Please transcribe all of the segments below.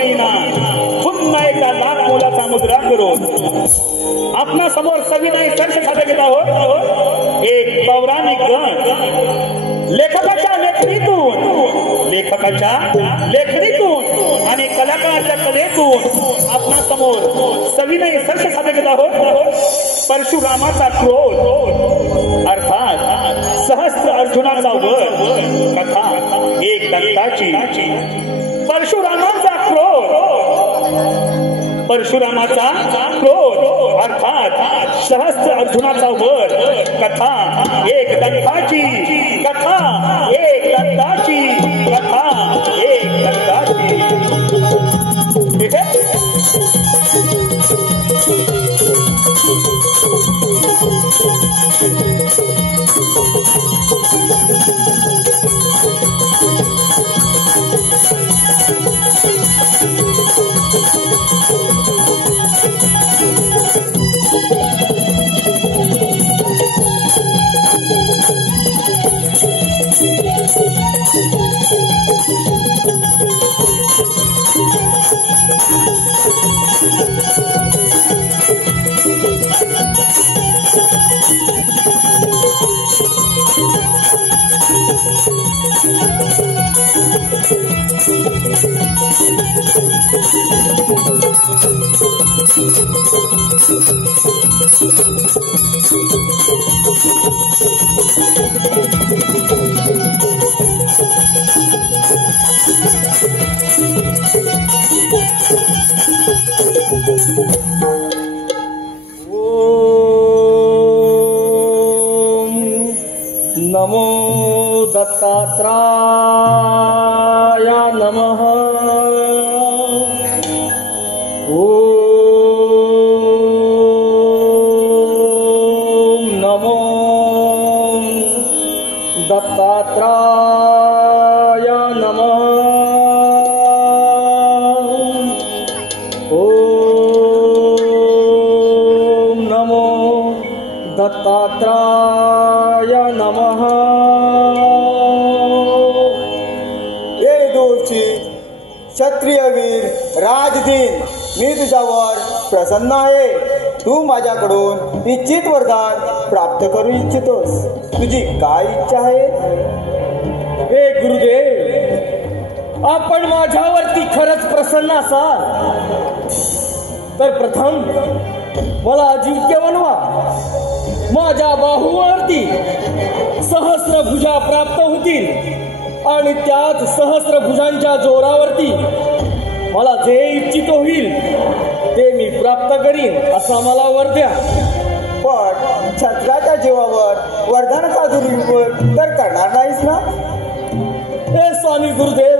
घेईना पुन्हा एकदा लाख मोलाचा मुद्रा करून आपणा समोर सविनय सर्च सादर घेत आहोत। एक पौराणिक गण लेखकाच्या लेखणीतून आणि कलाकाराच्या कलेतून आपणा समोर सविनय सर्च सादर घेत आहोत। परशुरामाचा क्रोध अर्थात सहस्त्र अर्जुनाचा वध कथा एक दंताची। परशुरामाचा क्रोध अर्थात सहस्त्र अर्जुनाचा वध कथा एक दंताची। कथा एक दंताची। कथा एक दंताची। नमो दत्तात्राय नमः। ओम नमो दत्तात्राय नमः। ओम नमो दत्तात्राय नमः। क्षत्रिय वीर राजदीन मी तुझ्यावर प्रसन्न आहे। तू माझ्याकडून इच्छित वरदान प्राप्त करू इच्छितोस। तुझी काय इच्छा आहे? हे गुरुदेव, आपण माझ्यावरती खरंच प्रसन्न असाल तर प्रथम मला अजिंक्य बनवा। माझ्या बाहूवरती सहस्र भुजा प्राप्त होतील आणि त्याच सहस्र भुजांच्या जोरावरती मला जे इच्छित होईल ते मी प्राप्त करीन असा मला वर द्या। पण छत्राच्या जीवावर वरदानाचा दुरुपयोग तर करणार नाहीस ना? हे स्वामी गुरुदेव,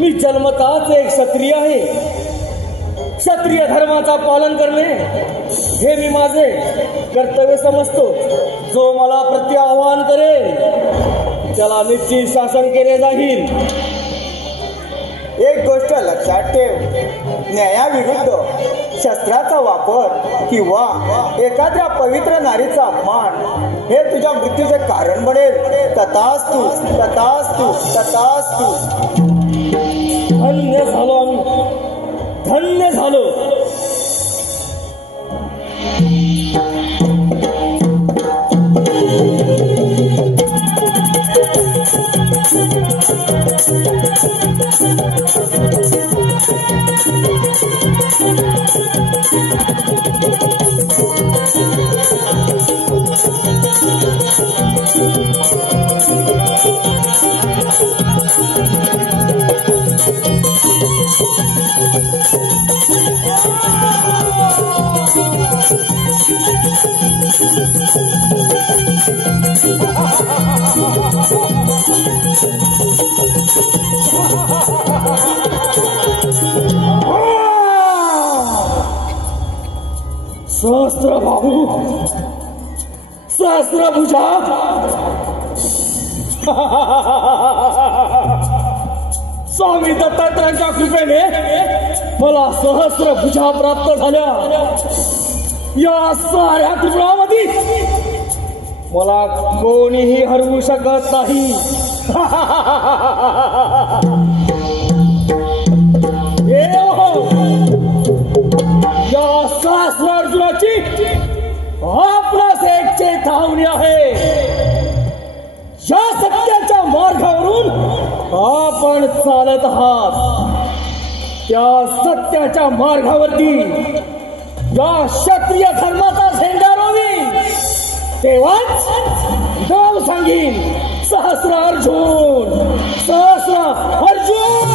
मी जन्मताच एक क्षत्रिय आहे। क्षत्रिय धर्माचा पालन करणे हे मी माझे कर्तव्य समजतो। जो मला प्रति आव्हान करेल त्याला निश्चित शासन केले जाईल। एक गोष्ट लक्षात ठेव, न्यायाविरुद्ध शस्त्राचा वापर किंवा एखाद्या पवित्र नारीचा अपमान हे तुझ्या मृत्यूचे कारण बनेल। तथास्तु तथास्तु तथास्तु। धन्य झालो आम्ही, धन्य झालो। सहस्त्र बाहू, सहस्त्र भुजा, स्वामी दत्तात्रयांच्या कृपेने मला सहस्त्र भुजा प्राप्त झाल्या। या साऱ्या त्रिपुरामध्ये मला कोणीही हरवू शकत नाही। आपणास एक चेतावणी आहे. या सत्याच्या मार्गावरून आपण चालत आहात. त्या सत्याच्या मार्गावरती या क्षत्रिय धर्माचा झेंडा रोवी, तेव्हाच नाव सांगीन सहस्र अर्जुन, सहस्र अर्जुन.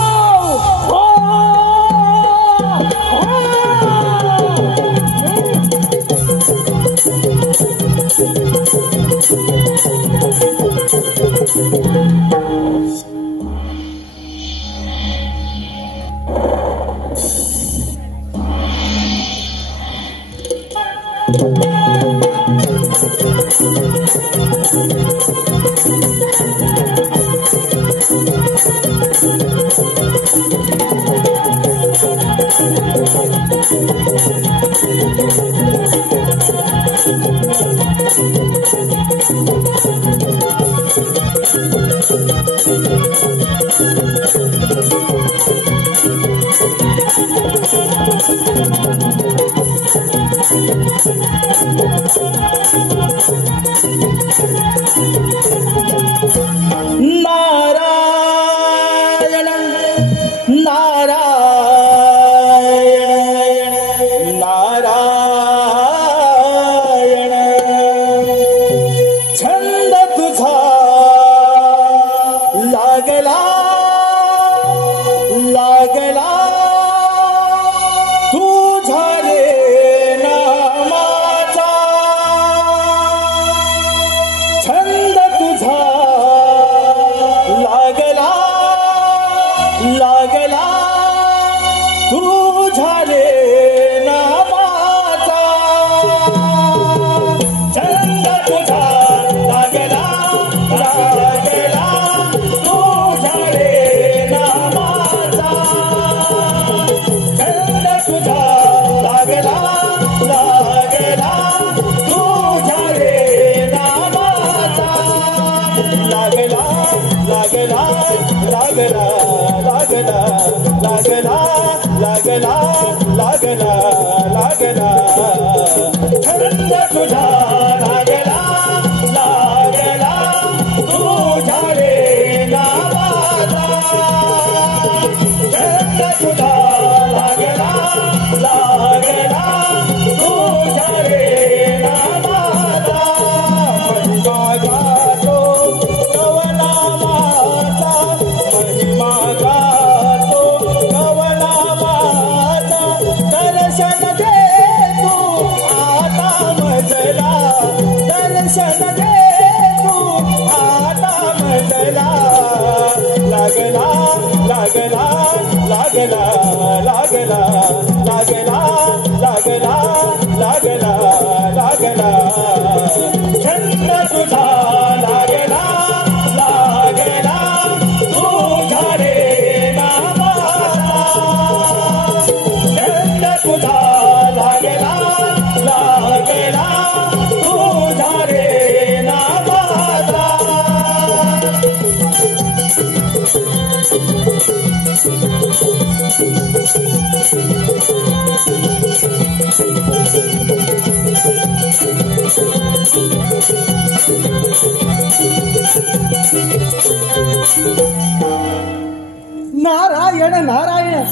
नारायण नारायण.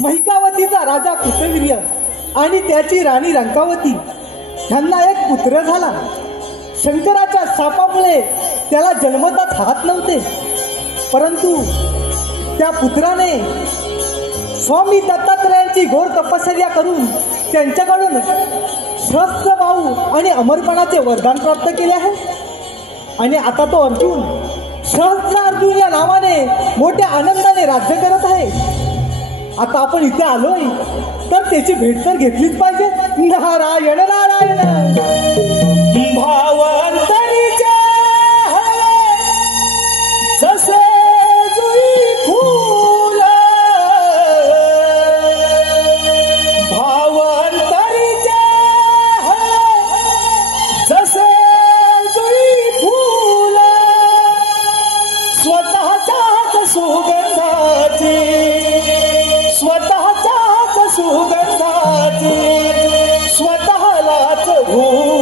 महिकावतीचा राजा कृतवीर्य आणि त्याची राणी रंकावती यांना एक पुत्र झाला. शंकराच्या शापामुळे त्याला जन्मतच हात नव्हते, परंतु त्या पुत्राने स्वामी दत्तात्रयांची घोर तपश्चर्या करून त्यांच्याकडून सहस्त्रबाहू आणि अमरपणाचे वरदान प्राप्त केले आहे. आणि आता तो अर्जुन सहस्त्र अर्जुन या नावाने मोठ्या आनंदाने राज्य करत आहे. आता आपण इथे आलोय तर त्याची भेट तर घेतलीच पाहिजे. नारायण नारायण. भावांतरीचे जसे जुई फूल, भावांतरीचे जसे जुई फूल, स्वतःच्याच सुगंधाची, स्वतःच्याच सुगंधाची स्वतःलाच भूल.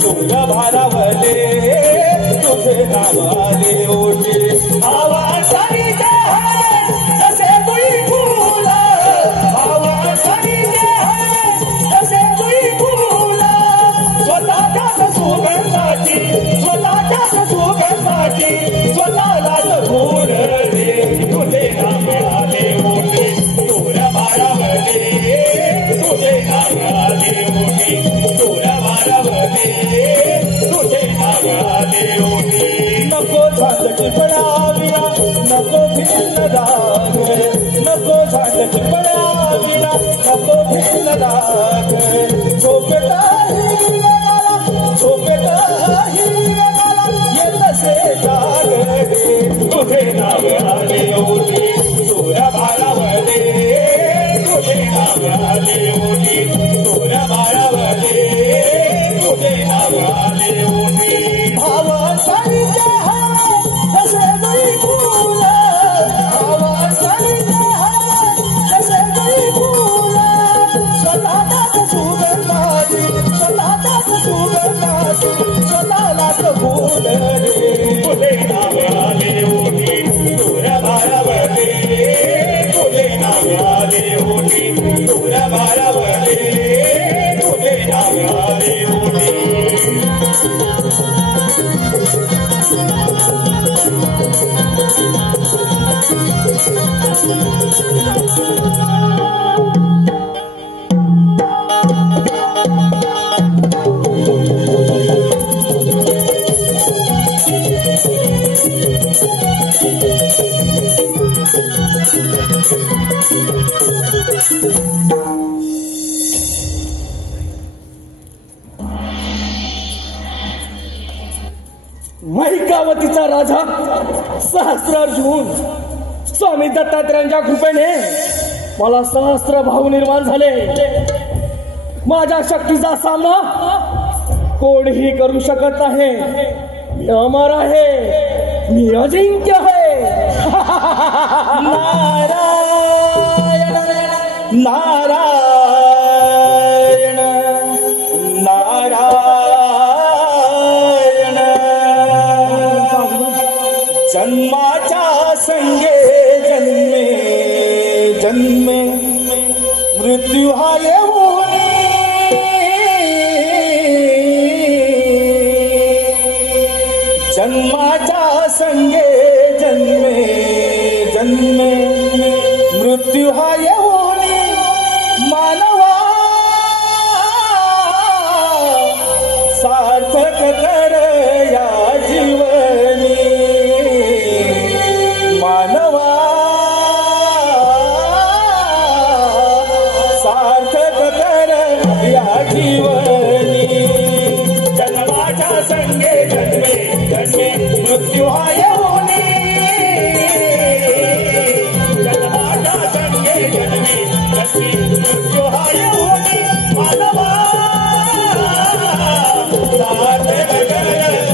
सूर भारावले तुझे नाव आले ओटे आवाजाने जे आहे तसे तुई फूल आवाजाने जे आहे तसे तुई फूल स्वतःच्याच सुगंधाची स्वतःलाच फूल रे तुझे नाव आले ओटे सूर भारावले तुझे नाव आले ओटे सूर भारावले तुझे नाव आले ओटे नको झांजटी पडाविना नको भिन्न राग नको झांजटी पडाविना नको भिन्न राग झोपेताही वेगाला येत से जाग रे तुझे नाव आले ओटे सूर भारावले तुझे नाव आले ओटे सूर भारावले तुझे नाव आले ओटे आवाजाने जे आहे तसे गई फूल आवाजाने जे आहे तसे गई फूल स्वतःच्याच सुगंधाची स्वतःलाच फूल रे तुझे नाव आले ओटे सूर भारावले तुझे नाव आले ओटे सूर भारावले तुझे नाव आले ओटे महिकावतीचा राजा सहस्रार्जुन स्वामी दत्तात्रयांच्या कृपेने मला सहस्त्र भाव निर्माण झाले. माझ्या शक्तीचा सामना कोणीही करू शकत नाही. मी अमर आहे, मी अजिंक्य आहे. नारायण नारायण नारायण जन्माच्या संगे जन्मे जन्मे मृत्यू हा येऊन जन्माच्या संगे जन्मे जन्मे मृत्यू हा येऊन मानवा सार्थक कर या जीवनी मानवा सार्थक कर या जीवनी जन्माच्या संगे जन्मे जन्मे मृत्यू हा येऊनी जन्माच्या संगे जन्मे जन्मे मृत्यू हा येऊनी मानवा सार्थक कर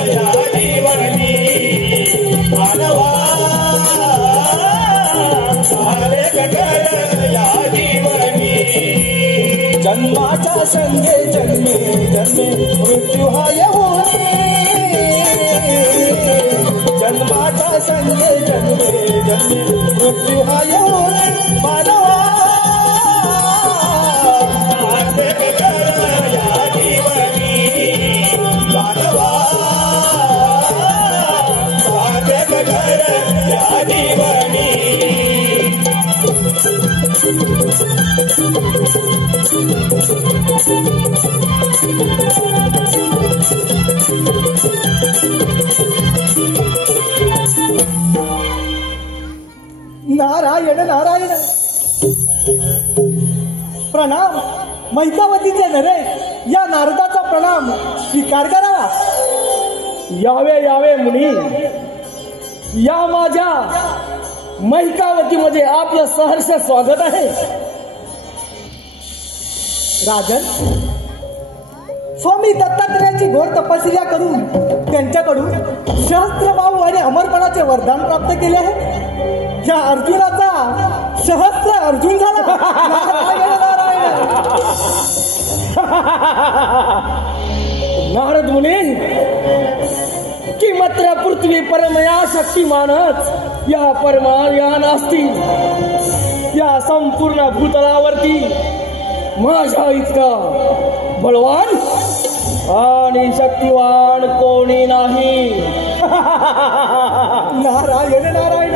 या जीवनी मानवा सार्थक कर या जीवनी जन्माच्या संगे जन्मे जन्मे मृत्यू हा येऊनी जन्माच्या संगे जन्मे जन्मे मृत्यू हा येऊनी मानवा सार्थक कर या जीवनी मानवा सार्थक कर या जीवनी नारायण नारायण. प्रणाम. महिकावतीचे नरे या नारदाचा प्रणाम स्वीकार करावा. यावे यावे मुनी, या माझ्या महिकावतीमध्ये आपलं सहर्ष स्वागत आहे. राजन, स्वामी दत्तात्रयाची घोर तपस्या करून त्यांच्याकडून सहस्त्रभाव आणि अमरपणाचे वरदान प्राप्त केले आहे. या अर्जुनाचा सहस्त्र अर्जुन झाला. नारायण नारायण. ही मात्र पृथ्वी परमया शक्तिमानच या परमायान असतील. या संपूर्ण भूतलावरती माझ्या इतका बलवान आणि शक्तिवान कोणी नाही. नारायण नारायण.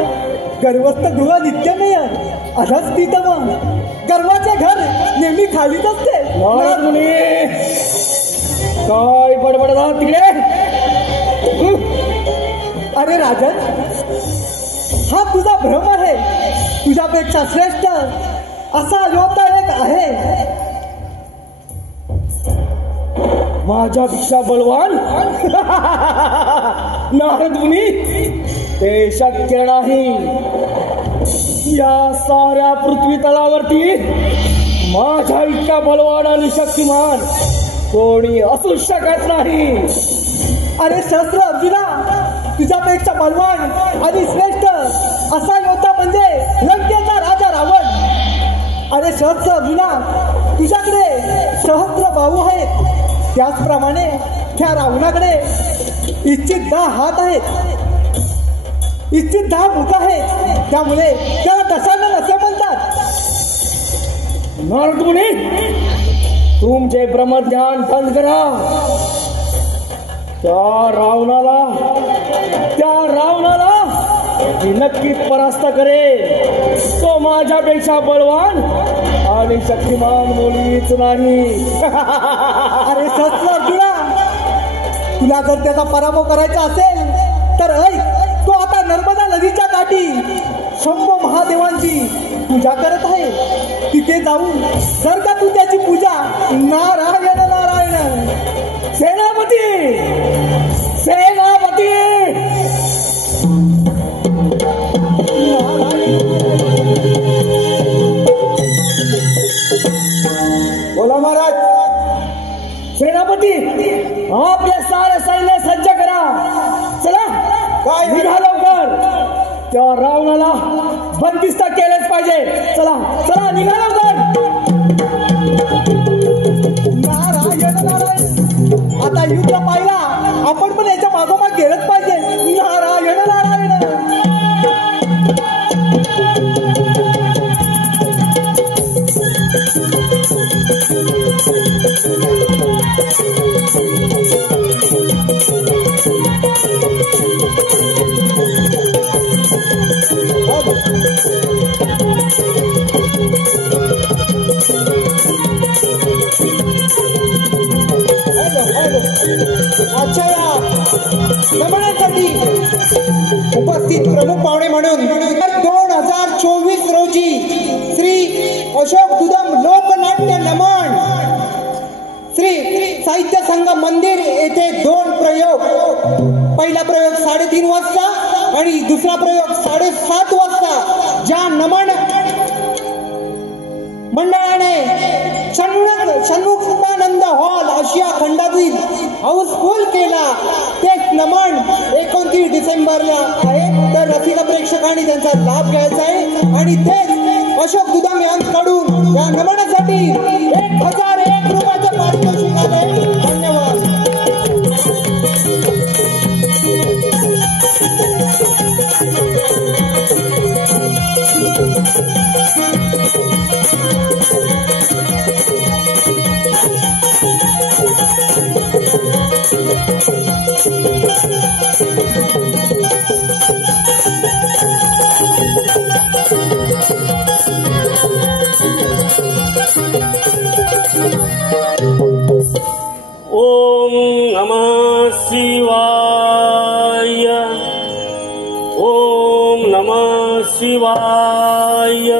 गर्वस्थ गृह नित्यमेय अधस्थितम. गर्वाचे घर नेहमी खालीच असते. मुनी काय बडबडतात तिकडे? अरे राजन, हा तुझा भ्रम आहे. तुझ्यापेक्षा श्रेष्ठ असा योद्धा एक आहे. माझ्यापेक्षा बलवान? नारद मुनी, ते शक्य नाही. या साऱ्या पृथ्वी तलावरती माझ्या इतका बलवान आणि शक्तिमान कोणी असू शकत नाही. अरे शस्त्र अर्जुना, तुझ्यापेक्षा बलवान आणि श्रेष्ठ असा योद्धा म्हणजे लंकेचा राजा रावण. अरे शस्त्र अर्जुना, तुझ्याकडे सहस्त्र बाहू आहेत. त्याचप्रमाणे त्या रावणाकडे इच्छित 10 हात आहेत, इच्छित 10 मुख आहेत. त्यामुळे त्याला दशानन असे म्हणतात. नारद मुनी, तुमचे ब्रह्मज्ञान बंद करा. त्या रावणाला मी नक्कीच परास्त करेल. तो माझ्यापेक्षा बलवान आणि शक्तिमान मुलीच नाही. अरे शस्त्र अर्जुना, तुला जर त्याचा पराभव करायचा असेल तर ऐक, तो आता नर्मदा नदीच्या काठी शंभो महादेवांची पूजा करत आहे. तिथे जाऊन जर का तू त्याची पूजा नारायण नारायण सेनापती बोला महाराज. सेनापती, आपले सारे सैन्य सज्ज करा. चला काय निघा लवकर. त्या रावणाला बंदिस्त केलेच पाहिजे. चला चला निघा लवकर. नारायण नारायण. आता युद्ध पाहिला, आपण पण याच्या मागोमाग गेलंच पाहिजे. नारायण नारायण. आजच्या या नमनासाठी उपस्थित प्रमुख पाहुणे म्हणून 2024 रोजी श्री अशोक दुदम लोकनाट्य नमन श्री साहित्य संघ मंदिर येथे 2 प्रयोग. पहिला प्रयोग 3:30 वाजता आणि दुसरा प्रयोग 7:30 वाजता ज्या नमन मंडळाने षण्मुखानंद हॉल आशिया खंडातील हाऊसफुल केला, तेच नमन 29 डिसेंबरला आहे. तर रसिक प्रेक्षकांनी त्यांचा लाभ घ्यायचा आहे आणि तेच अशोक दुदम यांच्याकडून या नमनासाठी 1001 रुपयाचं पारितोषिक आले. धन्यवाद. ओम नमः शिवाय. ओम नमः शिवाय.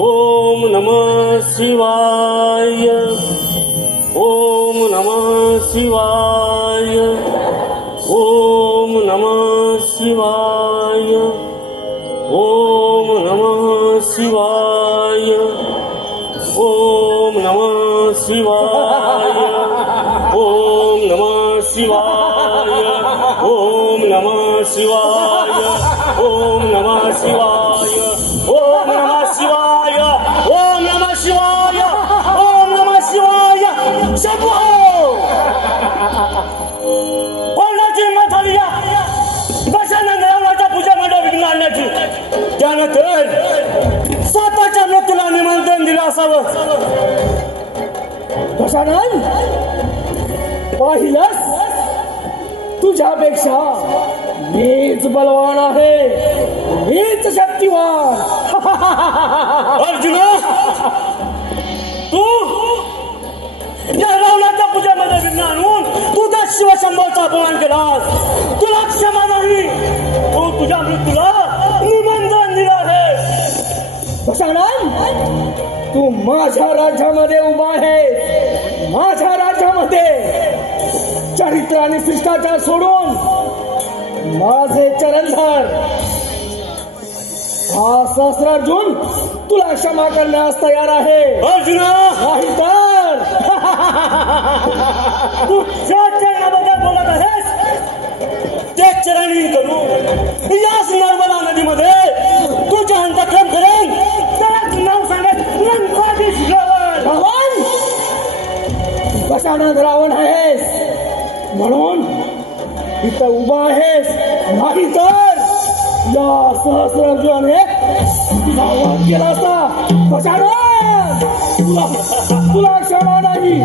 ओम नमः शिवाय. ओम नमः शिवाय. ओम नमः शिवाय. ओम नमः शिवाय. ओम नमः शिवाय. ओम नमः शिवाय. ओम नमः शिवाय. ओम नमः शिवाय. ओम नमः शिवाय. ओम नमः शिवाय. ओम नमः शिवाय. शंभो कोणाची मथा गजानन, पाहिलंस, तुझ्यापेक्षा मीच बलवान आहे, मीच शक्तिवान. अर्जुना, तू या रावणाच्या पूजेमध्ये विघ्न आणून तुझा शिवशंभरचा अपमान केलास. तुला क्षमा नाही. तू तुझ्या मृत्यूला निमंत्रण दिलं आहे. गजानन, तू माझ्या राज्यामध्ये उभा आहे, माझ्या राज्यामध्ये. चरित्र आणि शिष्टाचार सोडून माझे चरण धर. हा सहस्रार्जुन तुला क्षमा करण्यास तयार आहे. अर्जुना, नाही तर तू ज्या चरणाबद्दल बोलत आहेस ते चरणी करू. याच नर्मदा नदीमध्ये तुझ्या अंतक्रम करेन. त्यालाच नाव सांगत लंकाधीश रावण. रावण, गजानन रावण आहेस म्हणून इथं उभा आहेस, नाही तर या सहस्रार्जुनाने तुला वाद केला असता. गजानन, तुला क्षमा नाही.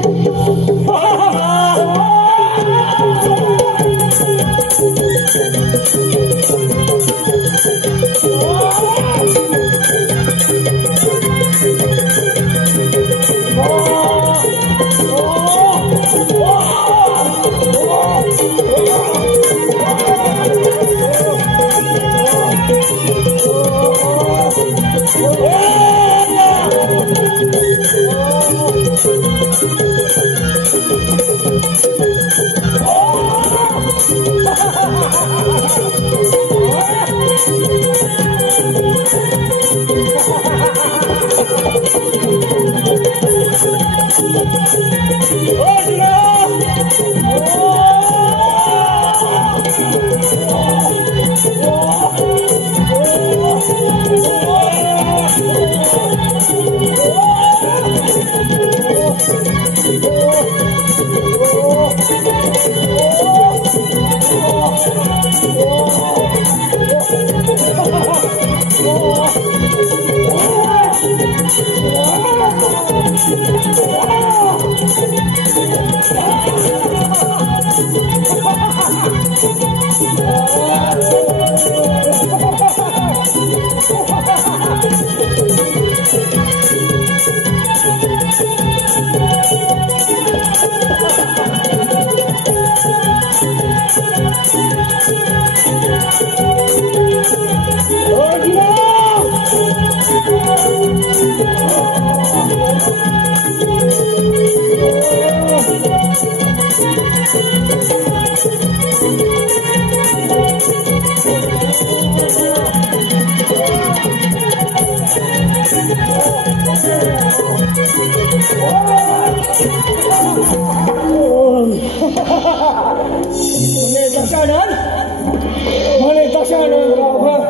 म्हणे दशानन रावण.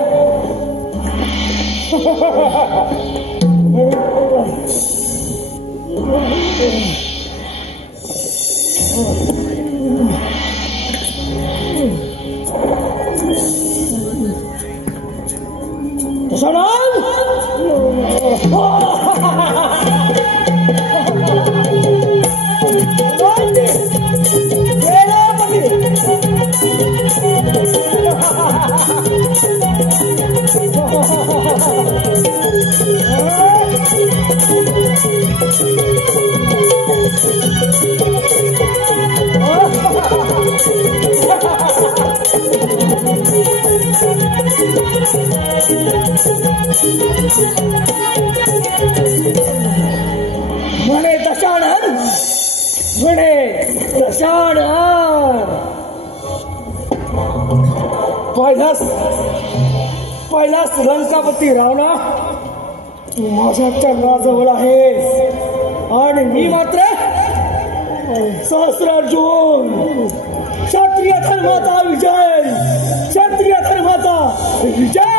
म्हणे दशानन, म्हणे दशानन. पहिलाच लंकापती रावणा, तू माझ्या चरणाजवळ आहेस आणि मी मात्र सहस्रार्जुन. क्षत्रिय धर्माचा विजय, क्षत्रिय धर्माचा विजय.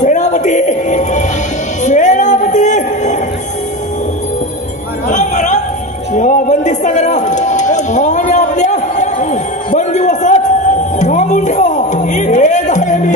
सेनापती, सेनापती, या बंदिस्त करा आणि आपल्या बंदिवसात थांबून ठेवा. हे आहे मी.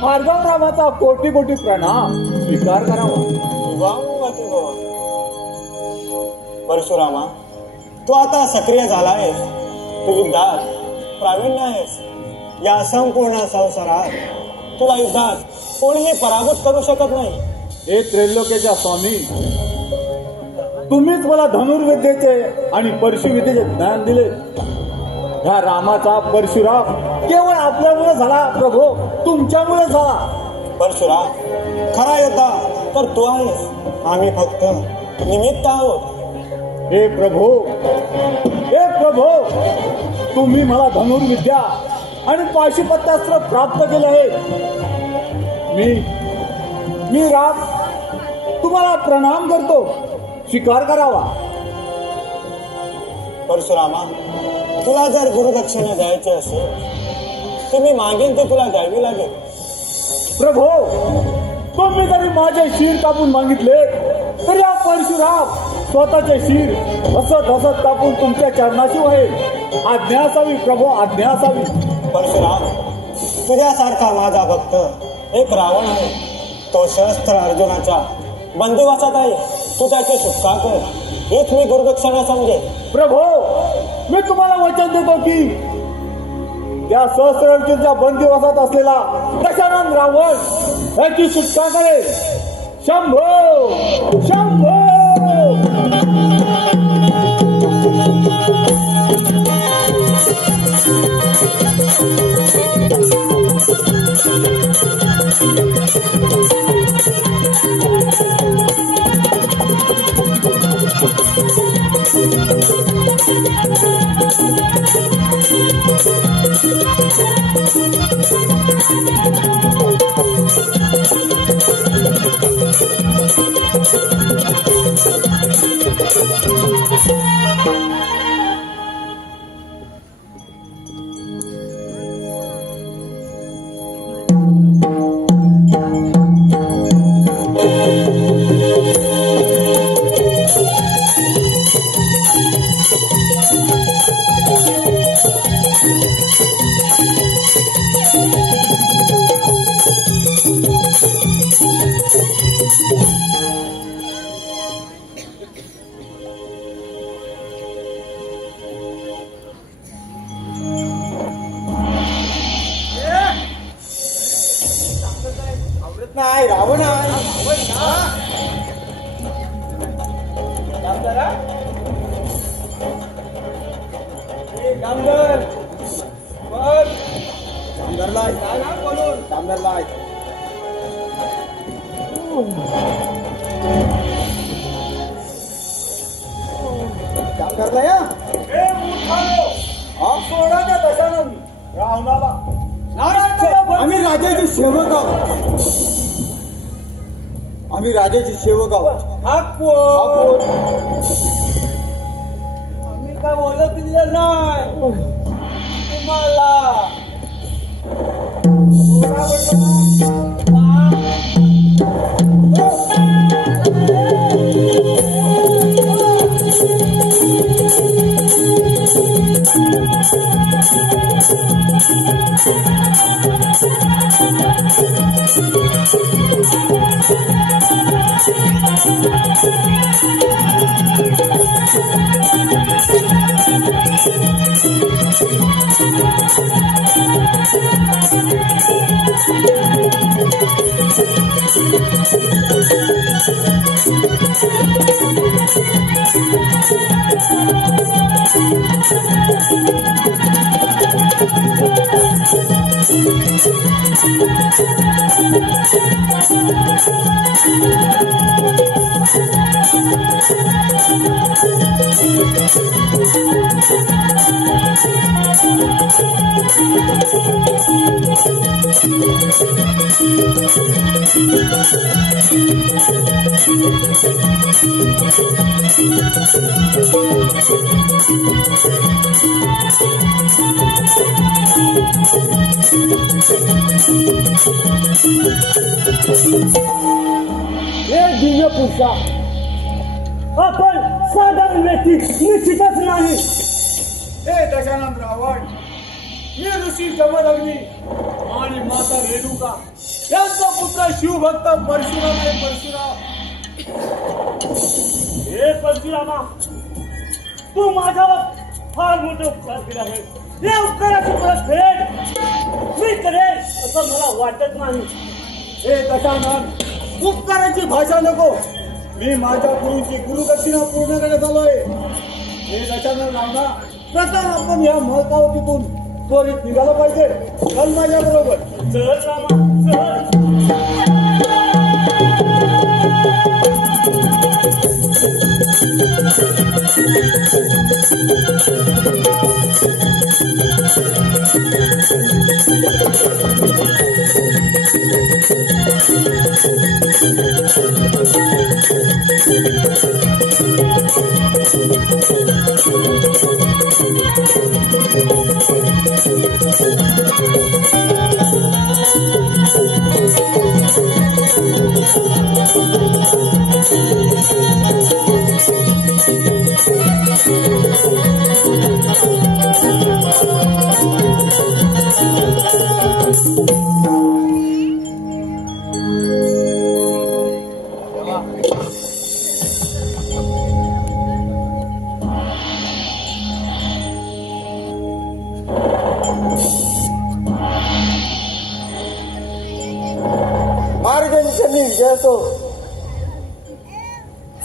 भार्गवरावाचा कोटी कोटी प्रणाम स्वीकार करावा. परशुरामा, तू आता सक्रिय झाला आहेस, तू युद्धात प्रावीण्य आहेस. या संपूर्ण संसारात तुला युद्धात कोणीही पराभूत करू शकत नाही. हे त्रैलोक्याच्या स्वामी, तुम्हीच मला धनुर्विद्येचे आणि परशुविद्येचे ज्ञान दिले. ह्या रामाचा परशुराम केवळ आपल्यामुळे झाला प्रभू, तुमच्यामुळे झाला. परशुराम, खरा योद्धा तर तू आहेस, आम्ही फक्त निमित्त आहोत. हे प्रभू, तुम्ही मला धनुर्विद्या आणि पाशुपत्यास्त्र प्राप्त केले आहे. मी राम तुम्हाला प्रणाम करतो, स्वीकार करावा. परशुरामा, तुला जर गुरुदक्षिणा द्यायची असेल तर मी मागेन ते तुला द्यावी लागेल. प्रभू, तुम्ही जरी माझे शिर कापून मागितले तर या परशुराम स्वतःचे शिर हसत हसत कापून तुमच्या चरणाशी वाहेल. आज्ञा असावी प्रभू, आज्ञा असावी. परशुराम, तुझ्यासारखा माझा भक्त एक रावण आहे. तो शस्त्र अर्जुनाच्या बंदिवासात आहे. तू त्याची सुटका कर, हेच मी गुरुदक्षिणा समजेल. प्रभू, मी तुम्हाला वचन देतो की त्या सहस्त्र अर्जुनच्या बंदिवासात असलेला दशानन रावण याची सुटका करेल. शंभो शंभो. नाही, रावण आहे. आम्ही राजाची सेवक आहोत. आम्ही राजाची सेवक आहोत. आम्ही काय ओळखलं नाही तुम्हाला. दिव्य पुरुषा, आपण साधारण व्यक्ती निश्चितच नाही. हे दशानन रावण, मी ऋषी जमदग्नी आणि माता रेणुका यांचा पुत्र शिवभक्त परशुराम आहे. परशुराम, हे परशुरामा, तू माझ्यावर फार मोठे उपकार केले आहे. या उपकाराची परतफेड मी करेन असं मला वाटत नाही. हे दशानन, उपकाराची भाषा नको. मी माझ्या गुरुची गुरुदक्षिणा पूर्ण करण्यात आलोय. हे दशानन रावणा, प्रथम आपण या महत्वावतीतून त्वरित निघालं पाहिजे. चल माझ्या बरोबर. चल रामा, चल.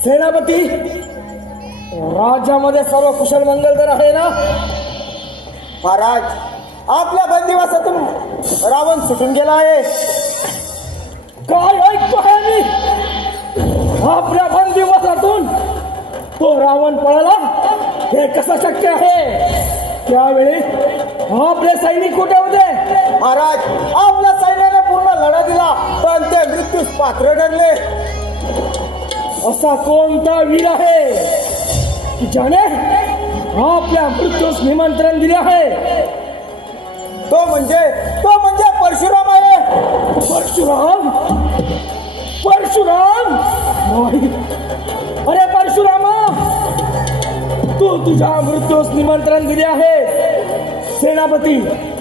सेनापती, राज्यामध्ये सर्व कुशल मंगल तर आहे ना? महाराज, आपल्या बंदिवासातून रावण सुटून गेला आहे. काय ऐकतोय मी? आपल्या बंदिवासातून तो रावण पळाला? हे कसं शक्य आहे? त्यावेळी आपले सैनिक कुठे होते? महाराज, आपल्या सैन्याने पूर्ण लढा दिला, पण ते मृत्यूस पात्र ठरले. असा कोणता वीर आहे की ज्याने आपल्या मृत्यूस निमंत्रण दिले आहे? तो म्हणजे परशुराम आहे. परशुराम? परशुराम नाही. अरे परशुरामा, तू तुझ्या मृत्यूस निमंत्रण दिले आहे. सेनापती,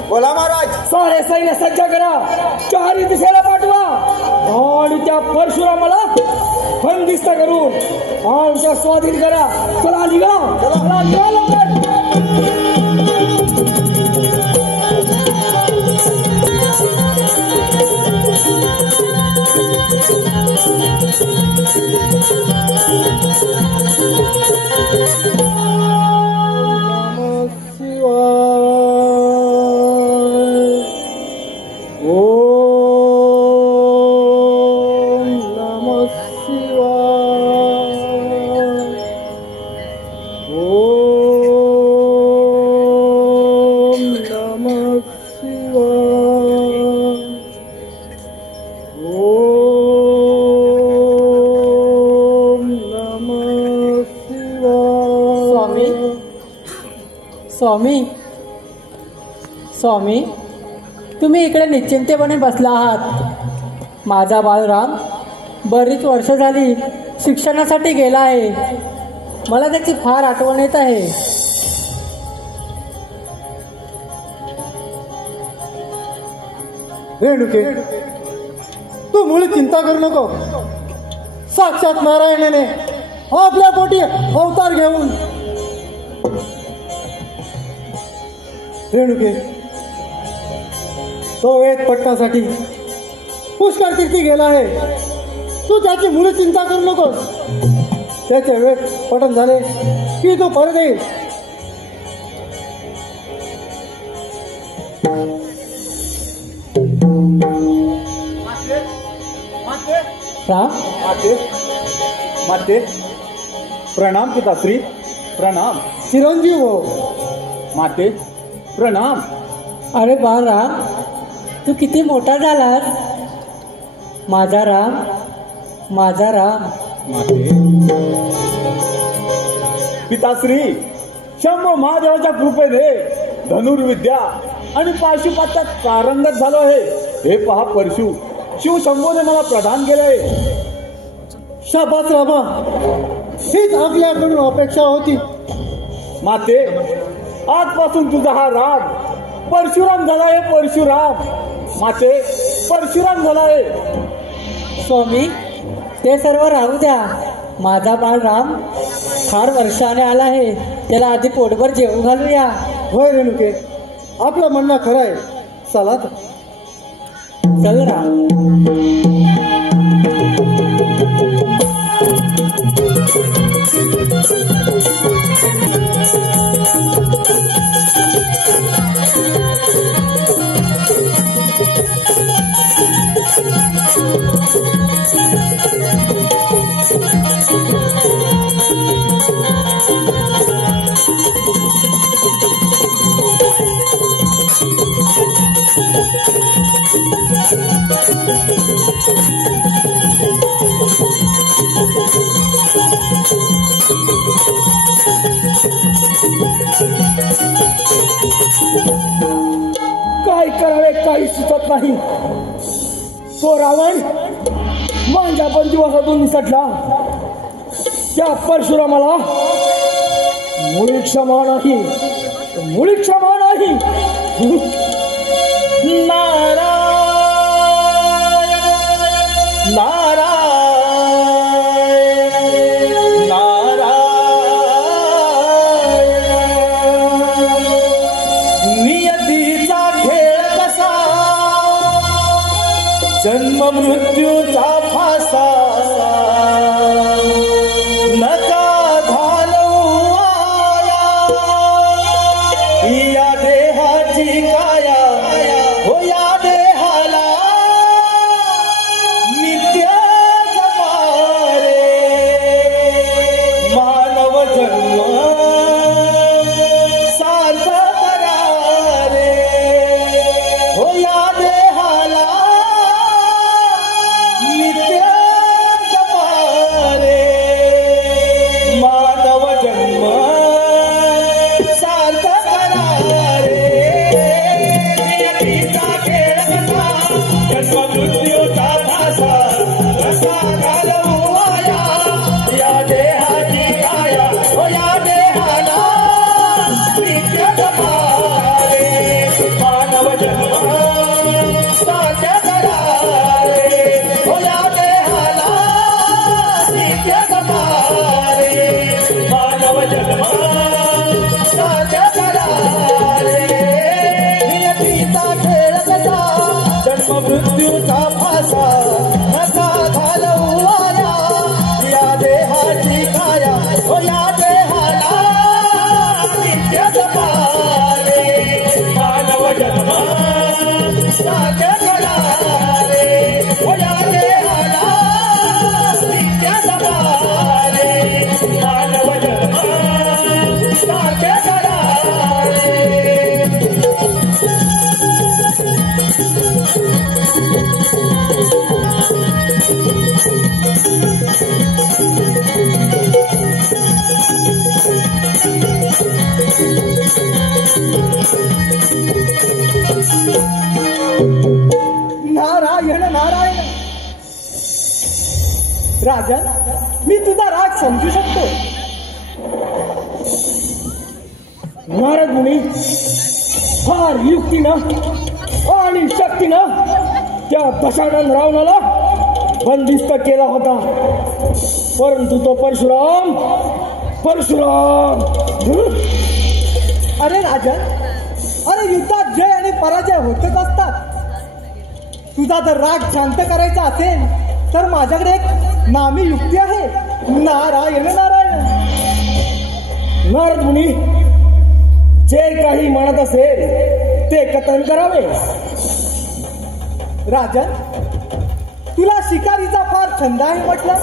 बोला महाराज. सारे सैन्य सज्ज करा, चारी दिशेला पाठवा आणि त्या परशुरामाला बंदिस्त करून आमच्या स्वाधीन करा. चला निघा, चला निघा लवकर. स्वामी, स्वामी, तुम्ही इकडे निश्चिंतेपणे बसला आहात. माझा बाळराम बरीच वर्ष झाली शिक्षणासाठी गेला आहे. मला त्याची फार आठवण येत आहे. रेणुके, तू मुळी चिंता करू नको. साक्षात नारायणाने आपल्या पोटी अवतार घेऊन रेणुके तो वेद पटण्यासाठी पुष्कर तीर्थी गेला आहे. तू त्याची मुळी चिंता करू नकोस. त्याचे वेद पठण झाले की तू परत येईल. माते, प्रणाम पिताश्री, प्रणाम. चिरंजीव हो. माते, प्रणाम. अरे बाळराम, तू किती मोठा झालास. माझा राम, माझा राम. पिताश्री, शंभू महादेवाच्या कृपेने धनुर्विद्या आणि पाशुपातात पारंगत झालो आहे. हे पहा परशु, शिव शंभूने मला प्रदान केलंय. शाबास रामा, हीच आपल्याकडून अपेक्षा होती. माते, आजपासून तुझा हा राग परशुराम झाला आहे. परशुराम माते, परशुराम झाला आहे. स्वामी, ते सर्व राहू द्या. माझा बाळ राम फार वर्षाने आला आहे. त्याला आधी पोटभर जेवू घालूया. होय रेणुके, आपलं म्हणणं खरं आहे. चला तर. चल राम. काय करावे काही सुचत नाही. तो रावण माझ्या पण दिवसातून निसटला. त्या परशुरामाला मुळी क्षमा नाही, मुळी क्षमा नाही. नारायण नारायण नारायण. नियतीचा खेळ कसा, जन्म मृत्यूचा फासा. नका घालवू आया या देहाची काया. हो या देहाला नित्य जपारे. मानव जन्म सार्थ करा रे. हो या देहाला नित्य जपारे. मानव जन्म सार्थ करा रे. नियतीचा खेळ कसा, जन्म मृत्यूचा फासा. कसा घालवू आया या देहाची काया. हो या देहाला नित्य जपारे. मानव जन्म सार्थ करा रे. हो या देहाला नित्य जपारे. मानव जन्म सार्थ करा रे. नियतीचा खेळ कसा, जन्म मृत्यूचा फासा. नका घालवू आया या देहाची काया. हो या देहाला नित्य जपारे. मानव जन्म सार्थ करा रे. हो या देहाला नित्य जपारे. मानव जन्म सार्थ करा रे. नारायण नारायण. राजन, मी तुझा राग समजू शकतो. नारद मुनी फार युक्तीनं आणि शक्तीनं त्या दशानन रावणाला बंदिस्त केला होता. परंतु तो परशुराम परशुराम. अरे राजन, अरे युद्धात जय आणि पराजय होतच असतात. तुझा जर राग शांत करायचा असेल तर माझ्याकडे एक नामी युक्ती आहे. नारायण नारायण. नारद मुनी, जे काही म्हणत असेल ते कथन करावे. राजन, तुला शिकारीचा फार छंद आहे म्हटलं.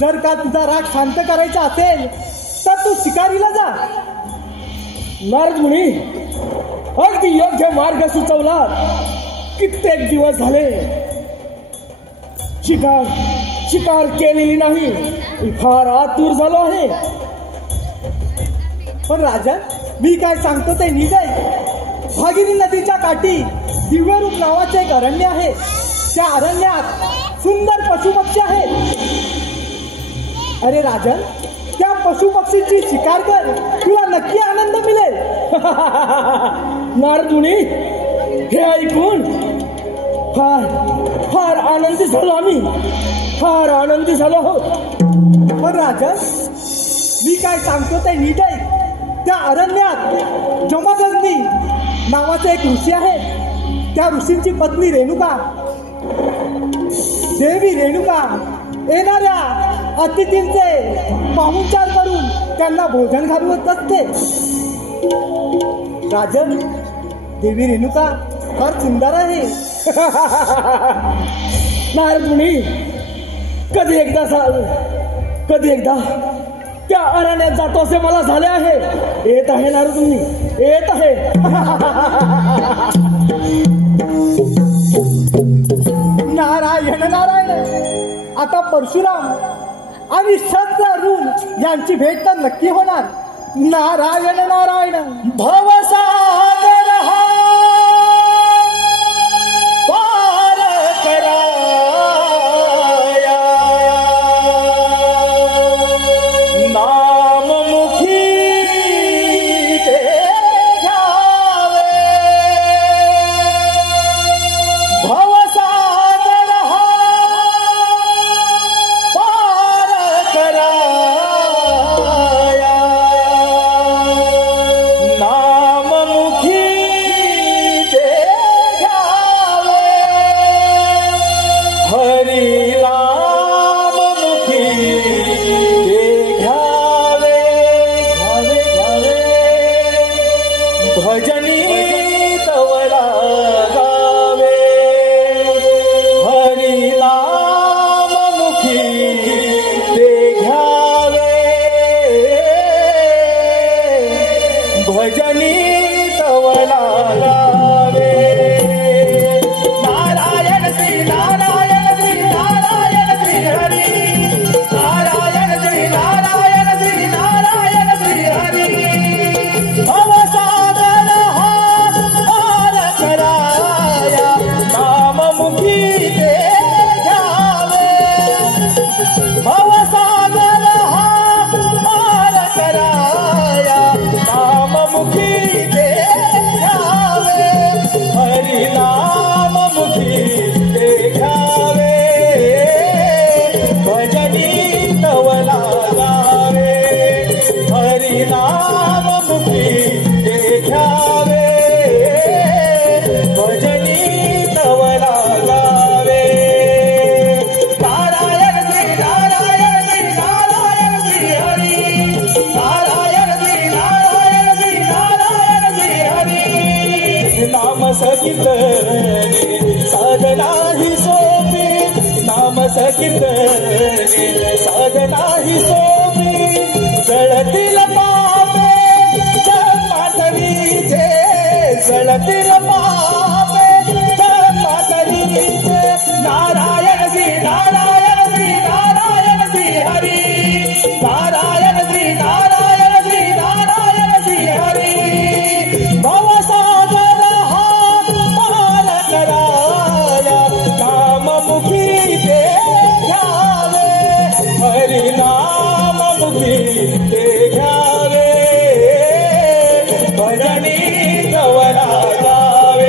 जर का तुझा राग शांत करायचा असेल तर तू शिकारीला जा. नारद मुनी, अगदी योग्य मार्ग सुचवला. कित्येक दिवस झाले शिकार केलेली नाही. मी फार आतुर झालो आहे. पण राजन, मी काय सांगतो ते नीट आहे. भागीरथी नदीच्या काठी दिव्यरूप नावाचे एक अरण्य आहे. त्या अरण्यात सुंदर पशुपक्षी आहेत. अरे राजन, त्या पशुपक्षीची शिकार कर, तुला नक्की आनंद मिळेल. नारद मुनी, हे ऐकून फार आनंदी झालो आम्ही. फार आनंदी झालो आहोत. पण राजन, मी काय सांगतो ते नीट आहे. त्या अरण्यात जमदग्नी नावाचे एक ऋषी आहे. त्या ऋषींची पत्नी रेणुका, देवी रेणुका येणाऱ्या अतिथींचे पाहुणचार करून त्यांना भोजन घालवत असते. राजन, देवी रेणुका फार सुंदर आहे. नारद मुनी, कधी एकदा त्या अरण्यात जातो असे मला झाले आहे. येत आहे नारद मुनी, येत आहे. नारायण नारायण. आता परशुराम आणि शत्रुघ्न यांची भेट तर नक्की होणार. नारायण नारायण. भवसागर हा पार कराया, नाममुखी ते घ्यावे. भवसागर हा पार कराया, नाममुखी ते घ्यावे. हरी नाममुखी ते घ्यावे, घ्यावे घ्यावे. भजनी तवला गावे. हरी नाममुखी ते घ्यावे. भजनी तवला गावे. नारायण श्री नारायण श्री नारायण श्री हरी. नारायण श्री नारायण श्री नारायण श्री हरी. भवसागर हा पार कराया, नाममुखी ते घ्यावे. भवसागर हा पार कराया, नाममुखी ते घ्यावे. हरी नाममुखी ते घ्यावे. भजनी तवला गावे. हरी नाममुखी ते घ्यावे. भजनी तवला गावे. नारायण श्री नारायण श्री नारायण श्री हरी. नारायण श्री नारायण श्री नारायण श्री हरी. नाम सकीर्तने साधना ही सोपी. नाम सकीर्तने साधना ही सोपी. जळतील पापे जन्मातरीचे. जळतील पापे जन्मातरीचे. नारायण श्री नारायण श्री नारायण श्री हरी. नारायण श्री नारायण श्री नारायण श्री हरी. भवसागर हा पार कराया, नाममुखी ते घ्यावे. हरी नाममुखी ते घ्यावे. भजनी तवला गावे.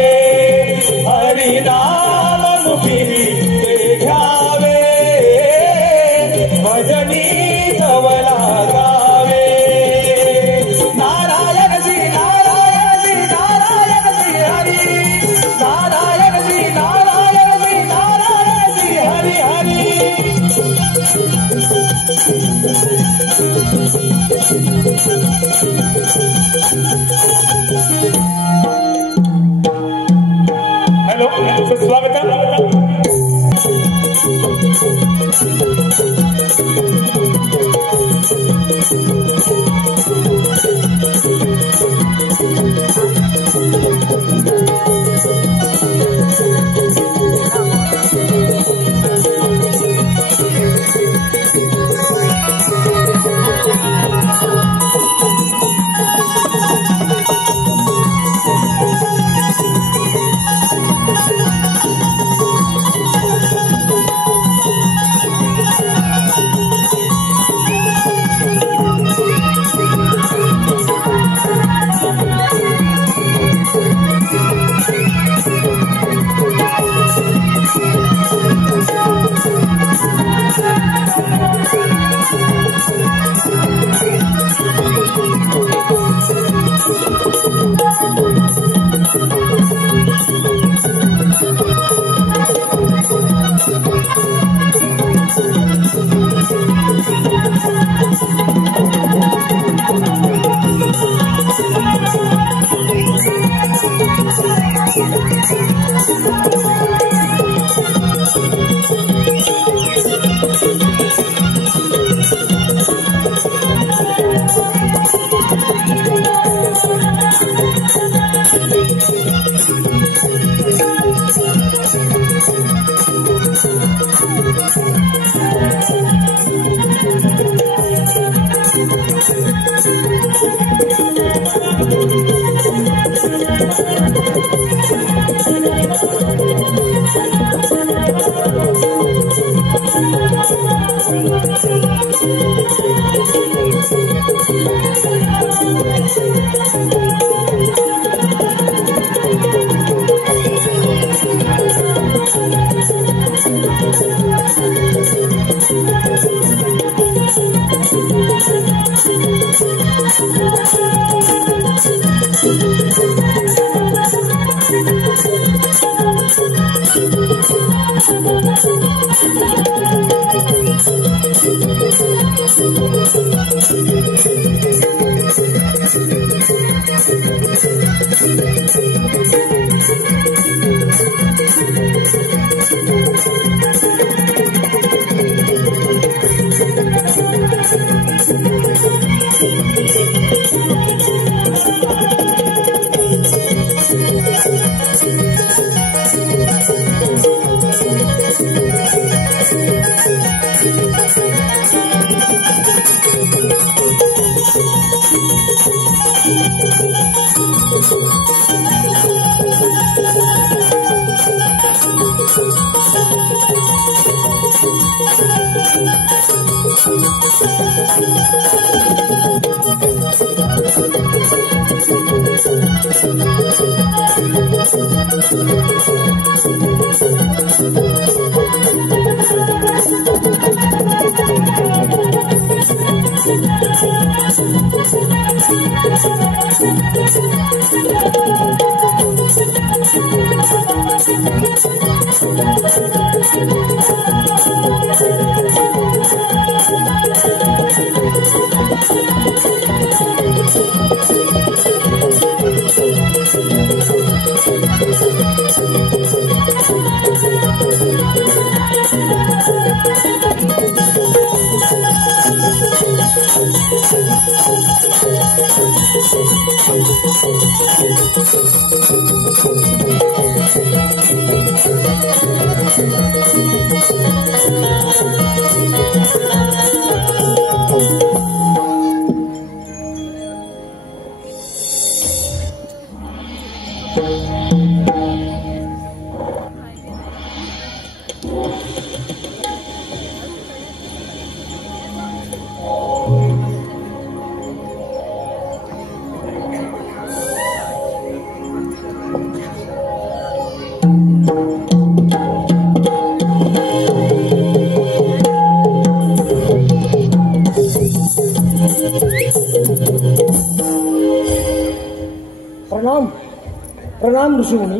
प्रणाम ऋषीमुनी.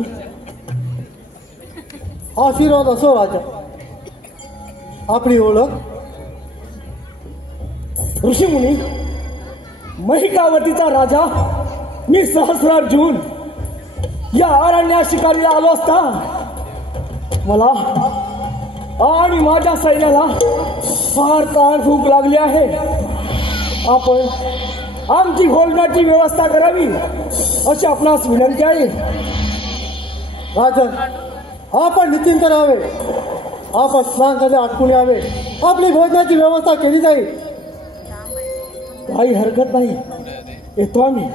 आशीर्वाद असो राजा. आपली ओळख? ऋषीमुनी, महिकावतीचा राजा मी सहस्रार्जुन या अरण्या शिकारीला आलो असता मला आणि माझ्या सैन्याला फार ताण भूक लागली आहे. आपण आमची भोजनाची व्यवस्था करावी अशी आपणास विनंती आहे. राजन, आपण निश्चिंत राहावे. आपण स्नानामध्ये आटपून यावे. आपली भोजनाची व्यवस्था केली जाईल. काही हरकत नाही, येतो आम्ही.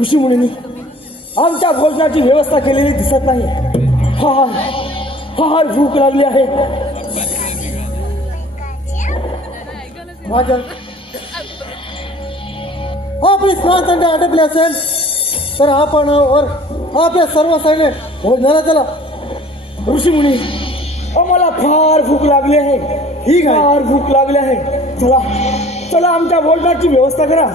ऋषीमुनींनी आमच्या भोजनाची व्यवस्था केलेली दिसत नाही. फार भूक लागली आहे. राजन, आपली स्नान आटपली असेल तर आपण आपल्या सर्व सैन्य भोजनाला चला. ऋषीमुनी, आम्हाला फार भूक लागली आहे. ठीक आहे. फार भूक लागली आहे. चला चला, आमच्या भोजनाची व्यवस्था करा.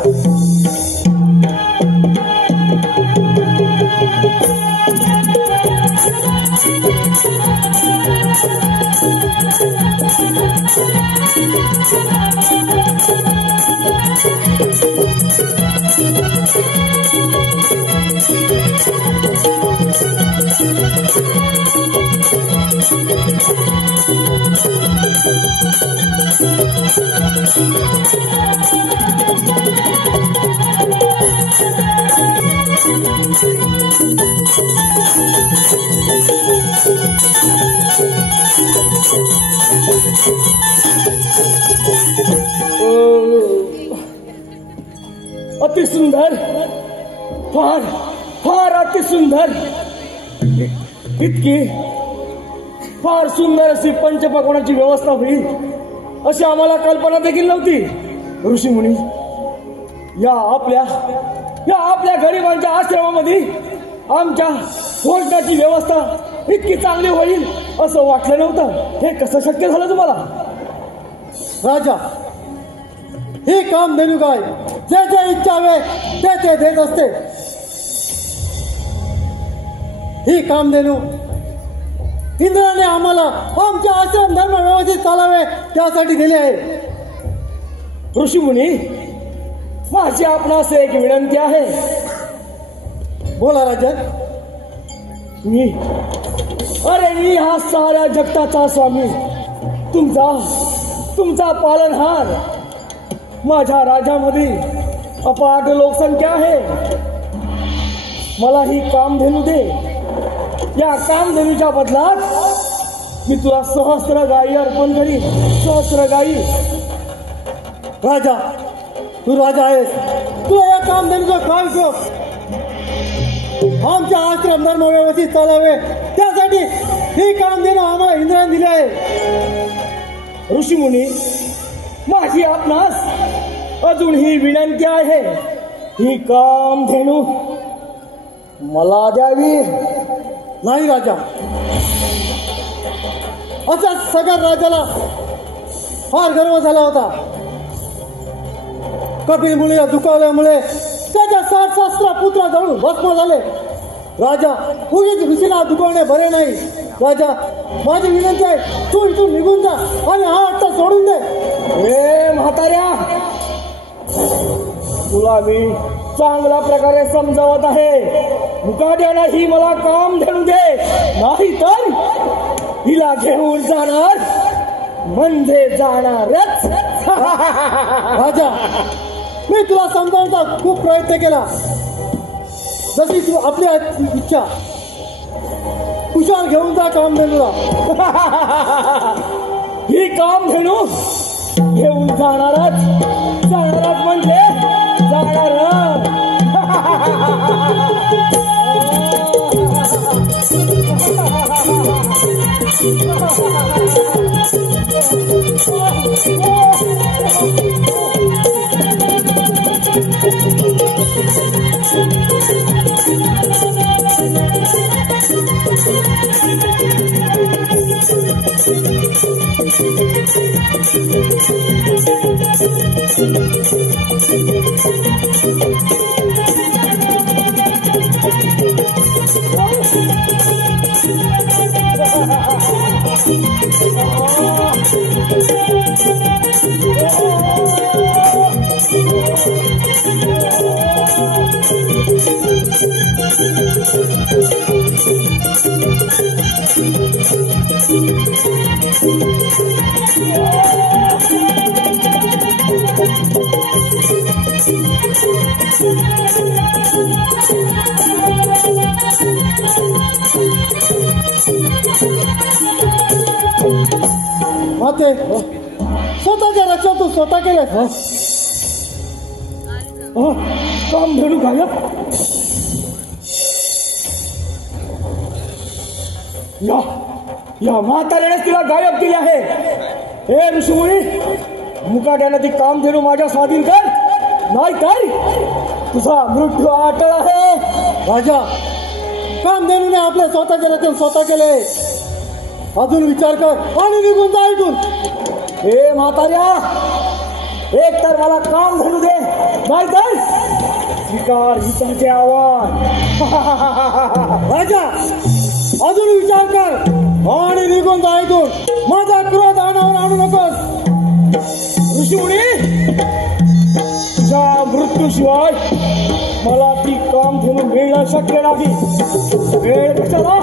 अति सुंदर, फार फार अति सुंदर. इतकी फार सुंदर अशी पंचपक्वानाची व्यवस्था होईल अशी आम्हाला कल्पना देखील नव्हती. ऋषीमुनी, या आपल्या गरिबांच्या आश्रमामध्ये आमच्या भोजनाची व्यवस्था इतकी चांगली होईल असं वाटलं नव्हतं. हे कसं शक्य झालं तुम्हाला? राजा, हे काम देणू काय जे जे इच्छा हवे ते देत असते. ही काम देणू इंद्राने आम्हाला आमच्या आश्रम धर्म व्यवस्थित चालावे त्यासाठी दिले आहे. ऋषीमुनी, माझी आपणास एक विनंती आहे. बोला राजन. मी हा साऱ्या जगताचा स्वामी, तुमचा पालनहार. माझ्या राज्यामध्ये अपाट लोकसंख्या आहे. मला ही कामधेनू दे. या कामधेनूच्या बदलात मी तुला 1,000 गायी अर्पण करीन. 1,000 गायी. राजा, तू राजा आहेस, तुला या काम देण्याचा काय उपयोग? आमच्या आश्रम धर्म व्यवस्थित चालावे त्यासाठी हे काम देणं आम्हाला इंद्राने दिले आहे. ऋषीमुनी, माझी आपणास अजून ही विनंती आहे. ही कामधेनू मला द्यावी. नाही राजा, असा सगळ्या राजाला फार गर्व झाला होता. कपिल मुलीला दुखावल्यामुळे त्याच्या 60 सहस्त्र पुत्र जळून भस्म झाले. राजा, उगीच ऋषीला दुखावणे बरे नाही. राजा, माझी विनंती आहे, तू निघून जा आणि हा हट्ट सोडून दे. ए म्हाताऱ्या, तुला मी चांगल्या प्रकारे समजावत आहे. मुकाट्याला ही मला काम देऊ दे, नाही तर हिला घेऊन जाणार म्हणजे जाणारच. राजा, मी तुला समजावण्याचा खूप प्रयत्न केला. जशी तू आपली इच्छा, कुशाल घेऊन जा काम देणूला. ही काम धेनू घेऊन जाणारच म्हणजे जाणारच. माते, स्वतःच्या रक्षा तू स्वतः केलं. काम धेनू गायब. या म्हाताऱ्यानेच तिला गायब केली आहे. हे ऋषीमुनी, मुकाट्यानं ती कामधेनू माझ्या स्वाधीन कर, नाही तर तुझा मृत्यू अटळ आहे. राजा, कामधेनूने आपल्या स्वतःच्या रचन स्वतः केले. अजून विचार कर आणि निघून जा इथून. हे म्हाताऱ्या, एक तर मला कामधेनू दे, नाही तर स्वीकार हिच्याचे आव्हान. राजा, अजून विचार कर आणि निघून जा इथून. माझा क्रोध अनावर आणू नकोस. ऋषीमुनी, तुझ्या मृत्यूशिवाय मला ती कामधेनू मिळणं शक्य नाही. वेळ कशाला?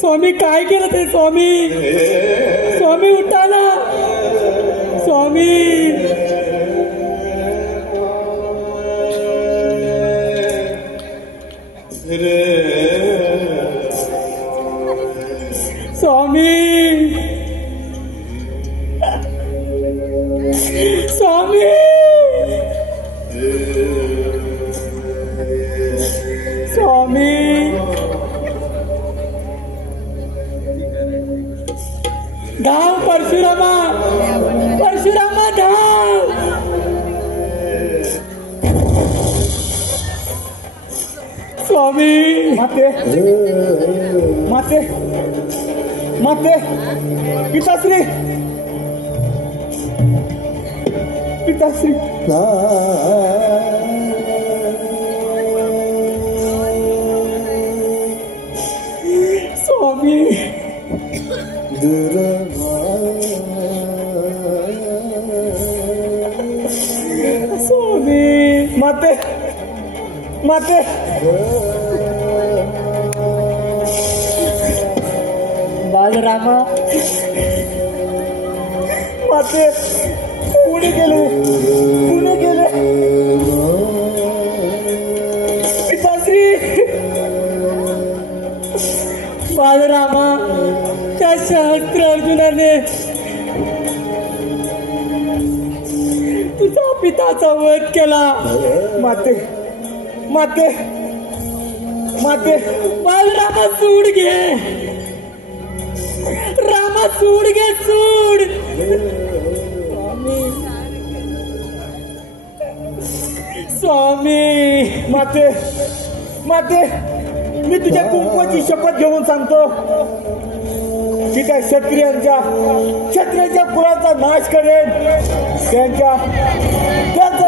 स्वामी काय केलं ते? स्वामी, स्वामी उठा ना स्वामी. स्वामी, स्वामी, स्वामी. धाव परशुरामा, परशुरामा धाव. स्वामी, माते, माते, माते पिताश्री पिताश्री स्वामी स्वामी माते माते बालरामा माते पुढे गेले पिताश्री बालरामा त्या सहस्त्र अर्जुनाने तुझा पिताचा वध केला. माते माते माते बालरामा सूड घे, रामा सूड घे, सूड. स्वामी माते माते मी तुझ्या कुंकवाची शपथ घेऊन सांगतो की त्या क्षत्रियांच्या कुळाचा नाश करेन, त्यांचा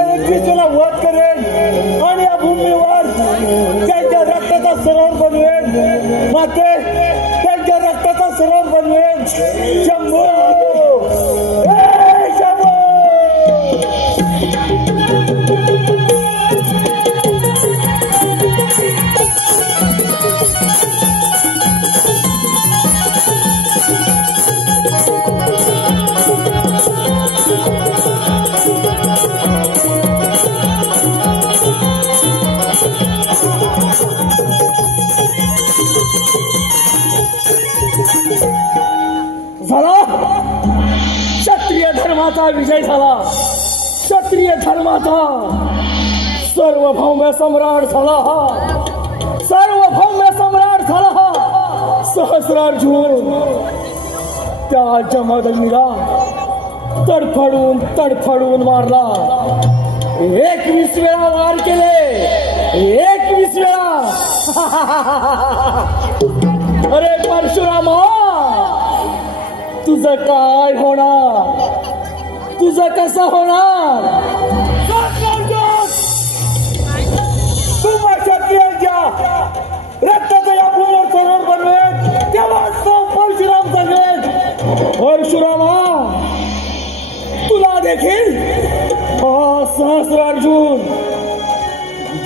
21 वेळा वध करेन आणि या भूमीवर त्यांच्या रक्ताचा सरोवर बनवेन. माते त्यांच्या रक्ताचा सरोवर बनवेन. शंभो शंभो. झाला क्षत्रिय धर्माचा विजय झाला. क्षत्रिय धर्माचा सार्वभौम सम्राट झाला हा. सार्वभौम सम्राट झाला हा सहस्रार्जुन. त्या जमदग्नीला तडफडून मारला. 21 वेळा वार केले. 21 वेळा. अरे परशुरामा तुझं काय होणार? तुझं कसं होणार? तुम्हा क्षत्रियांच्या रक्ताचा या भूमीवर सरोवर बनवेन, तेव्हा तो परशुराम सांगेन. परशुरामा तुला देखील हा सहस्रार्जुन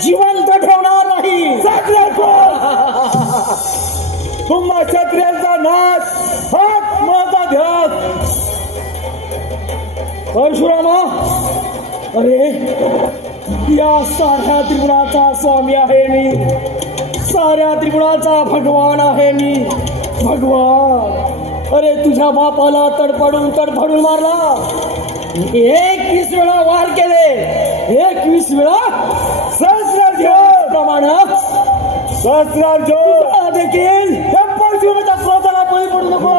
जिवंत ठेवणार नाही. तुम्हा क्षत्रियांचा नाश हाच माझा ध्यास. परशुरामा अरे या साऱ्या त्रिगुणाचा स्वामी आहे मी. साऱ्या त्रिगुणाचा भगवान आहे मी. भगवान अरे तुझ्या बापाला तडफडून मारला. 21 वेळा वार केले. 21 वेळा सहस्रार्जुन प्रमाणे सहस्रार्जुन देखील परशुरामाच्या क्रोधाला बळी पडू नको.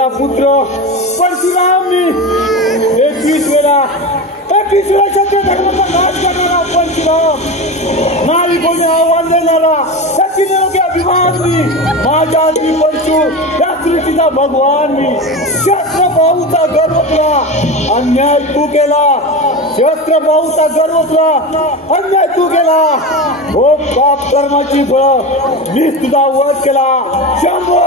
परशुरामाचा पुत्र परशुराम मी 21 वेळा क्षत्रिय धर्माचा नाश करणारा परशुराम, नाही कोणी आव्हान देणारा सचिन योग्य अभिमान मी, माझ्या मी परशु या सृष्टीचा भगवान मी. शस्त्र पाहूचा गर्वला अन्याय तू केला, शस्त्र पाहूचा गर्वला अन्याय तू केला. हो पाप कर्माची फळ मीच तुझा वध केला. शंभो